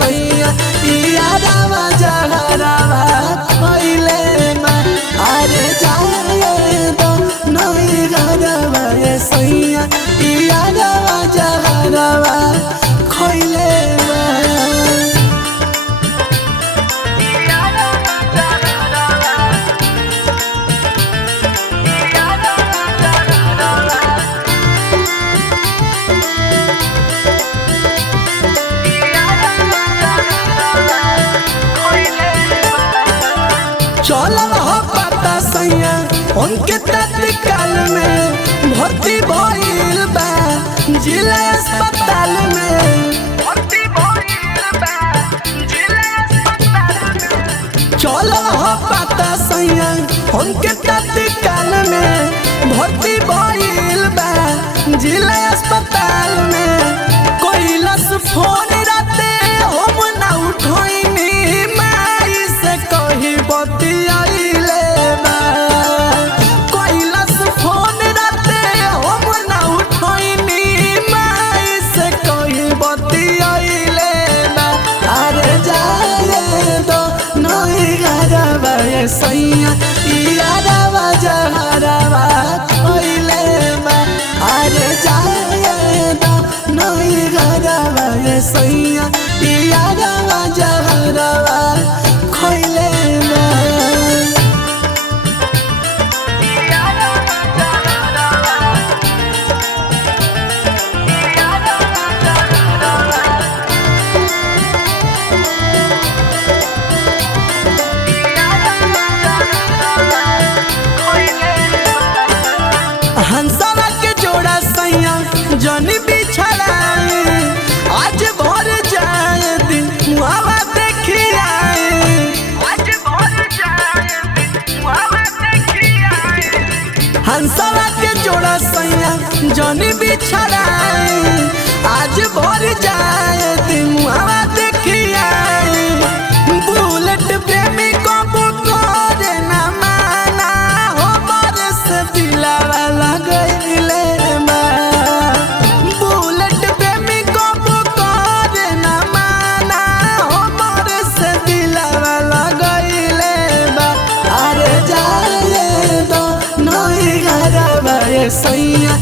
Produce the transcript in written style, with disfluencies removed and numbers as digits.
सैया यादवा जहरवा खइले बा अरे जाए दो नई घरवा सैया यादवा जहरवा खइले बा। चलल हो पता सैया उनके तत्काल में भर्ती भइल बा जिला अस्पताल में चलल हो पता सैया उनके तत्काल में भर्ती भइल बा जिला अस्पताल में कोइलस फोन राते हम ना उठोइनी माई से कही बतियाइले बा कोइलस फोन राते हम ना उठोइनी माई से कही बतियाइले बा अरे जाए दो नई घरवा सैया यादवा जहरवा खइले बा अरे जाए दो नई घरवा सैया यादवा जहरवा खइले बा। हंसवा के जोड़ा सैया जनी बिछड़ाए आज भर जाए दिन मुहावा देखी आए हंसवा के जोड़ा सैया जनी बिछड़ाए आज भर जाए दिन मुहावा देखी आए बुलेट प्रेमी को करे ना माना हो बरस दिलावा लगइले बा बुलेट प्रेमी को करे ना माना हो बरस दिलावा लगइले बा अरे जाए दो नई घरवा सैया